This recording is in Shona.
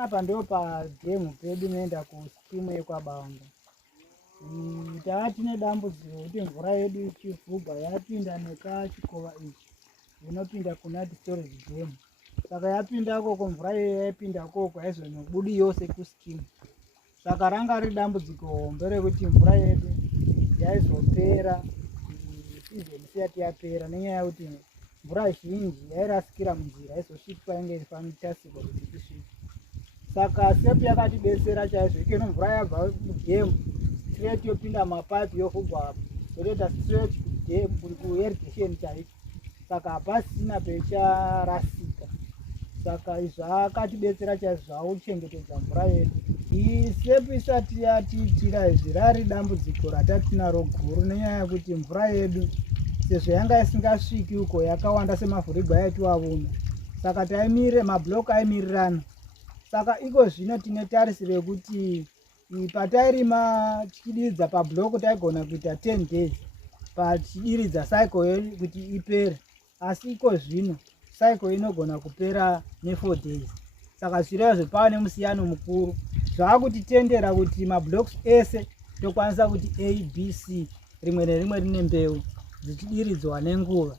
Apa ndo padhemu pedu noenda kuskimu yekwabanga. Tine dambudziko kuti mvura yedu ichivhubha yapinda nekachikova ichi inopinda kunati storage dam. Saka yapinda koko mvura iyo yaipinda koko haizonobudi yose kuskimu. Saka ranga riri dambudziko hombe rekuti mvura yedu yaizopera sizoni isati yapera nenyaya yekuti mvura zhinji yairasikira munzira haizosviki kwainge ifanitasirwa kuti isvike. Saka sepu yakatidetsera chaizvo ikeno mvura yabva mudhemu straight yopinda mapipe yovhugwa apo yotoita straight kuirrigation chaiko. Saka hapasina pecharasika. Saka izvi akatidetsera chaizvo zvauchengetedza mvura yedu. Iyi sepu isati yatiitira izvi rari dambudziko ratatinaro guru nenyaya yekuti mvura yedu sezvo yanga isingasviki uko yakawanda semavhurigwa yaitiwavuna. Saka taimire mablock aimirirana. Saka iko zvino tine tarisiro yekuti patairima tichidiridza pabloko taigona kuita 10 days pachidiridza cycle yedu kuti ipere, asi iko zvino cycle inogona kupera ne4 days. Saka zviro izvo pava nemusiyano mukuru zvakutitendera kuti mablocks ese tokwanisa kuti ABC rimwe nerimwe rine mbeu dzichidiridzwa nenguva.